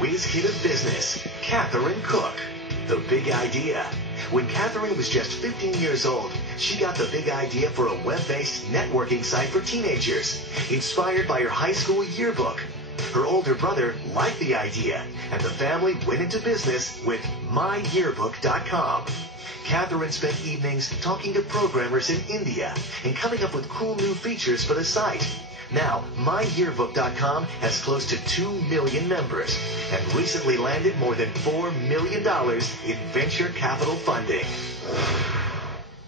whiz kid of business, Catherine Cook. The big idea. When Catherine was just 15 years old, she got the big idea for a web-based networking site for teenagers, inspired by her high school yearbook. Her older brother liked the idea, and the family went into business with myyearbook.com. Catherine spent evenings talking to programmers in India and coming up with cool new features for the site. Now, myyearbook.com has close to 2 million members and recently landed more than $4 million in venture capital funding.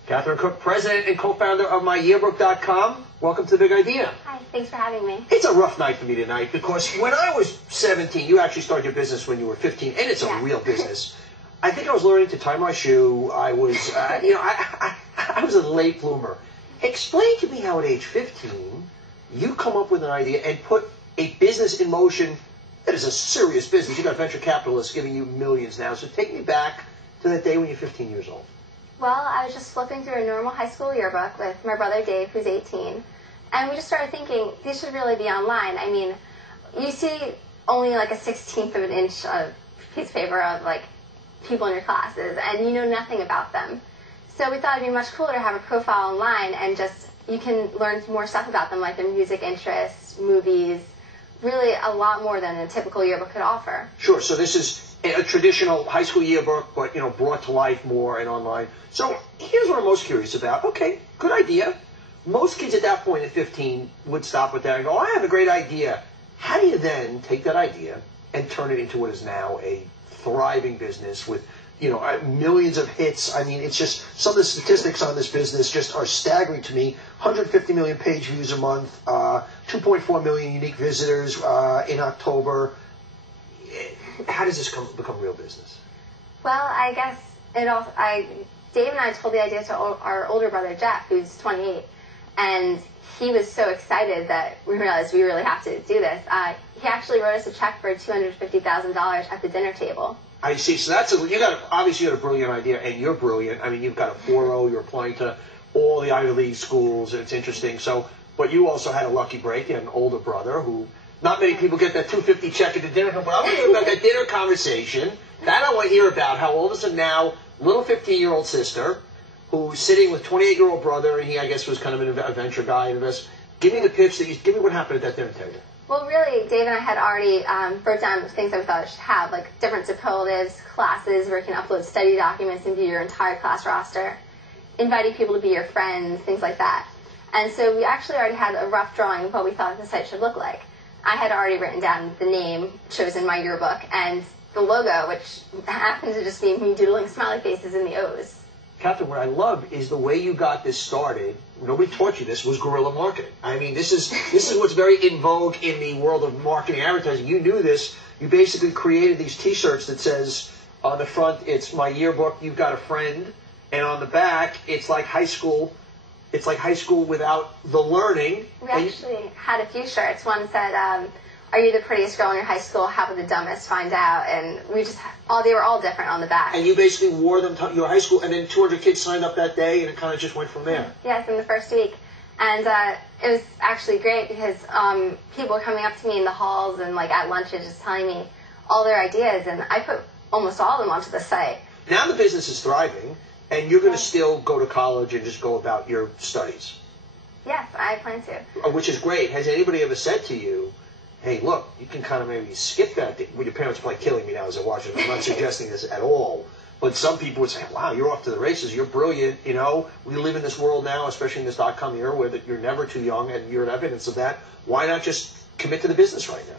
Catherine Cook, president and co-founder of myyearbook.com. Welcome to The Big Idea. Hi, thanks for having me. It's a rough night for me tonight because when I was 17, you actually started your business when you were 15, and it's a real business. I think I was learning to tie my shoe. I was, I was a late bloomer. Explain to me how at age 15, you come up with an idea and put a business in motion that is a serious business. You got venture capitalists giving you millions now. So take me back to that day when you're 15 years old. Well, I was just flipping through a normal high school yearbook with my brother Dave, who's 18, and we just started thinking, these should really be online. I mean, you see only like a 16th of an inch of piece of paper of like people in your classes, and you know nothing about them. So we thought it'd be much cooler to have a profile online and just, you can learn more stuff about them, like their music interests, movies, really a lot more than a typical yearbook could offer. Sure, so this is a traditional high school yearbook, but, brought to life more and online. So here's what I'm most curious about. Okay, good idea. Most kids at that point at 15 would stop with that and go, I have a great idea. How do you then take that idea and turn it into what is now a thriving business with, millions of hits? I mean, it's just, some of the statistics on this business just are staggering to me. 150 million page views a month, 2.4 million unique visitors in October. How does this become real business? Well, I guess Dave and I told the idea to our older brother Jeff, who's 28, and he was so excited that we realized we really have to do this. He actually wrote us a check for $250,000 at the dinner table. I see. So that's obviously you got a brilliant idea, and you're brilliant. I mean, you've got a 4.0. You're applying to all the Ivy League schools, and it's interesting. So, but you also had a lucky break. You had an older brother who. Not many people get that $250 check at the dinner, but I want to hear about that dinner conversation. That I want to hear about, how all of a sudden now, little 15-year-old sister, who's sitting with 28-year-old brother, and he, I guess, was kind of a venture guy. Give me the pitch, give me what happened at that dinner table. Well, really, Dave and I had already wrote down things that we thought it should have, like different superlatives, classes where you can upload study documents and view your entire class roster, inviting people to be your friends, things like that. And so we actually already had a rough drawing of what we thought the site should look like. I had already written down the name chosen my yearbook and the logo, which happened to just be me doodling smiley faces in the O's. Catherine, what I love is the way you got this started. Nobody taught you this, was guerrilla marketing. I mean, this is what's very in vogue in the world of marketing and advertising. You knew this. You basically created these T-shirts that says on the front, it's my yearbook, you've got a friend, and on the back, it's like high school. It's like high school without the learning. We actually had a few shirts. One said, are you the prettiest girl in your high school? How about the dumbest? Find out. And they were all different on the back. And you basically wore them to your high school, and then 200 kids signed up that day, and it kind of just went from there. Yes, in the first week. And it was actually great because people were coming up to me in the halls and like at lunches just telling me all their ideas, and I put almost all of them onto the site. Now the business is thriving. And you're going to still go to college and just go about your studies? Yes, I plan to. Which is great. Has anybody ever said to you, hey, look, you can kind of maybe skip that? Well, your parents are probably killing me now as I watch it. I'm not suggesting this at all. But some people would say, wow, you're off to the races. You're brilliant. We live in this world now, especially in this .com era, where you're never too young, and you're evidence of that. Why not just commit to the business right now?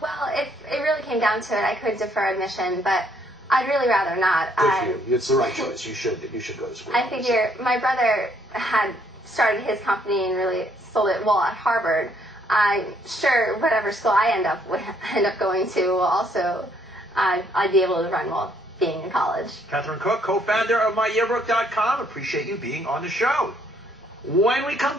Well, if it really came down to it, I could defer admission, but I'd really rather not. Good for you. It's the right choice. You should go to school. I figure my brother had started his company and really sold it well at Harvard. I'm sure whatever school I end up going to will also I'd be able to run while being in college. Catherine Cook, co-founder of myyearbook.com. Appreciate you being on the show. When we come back.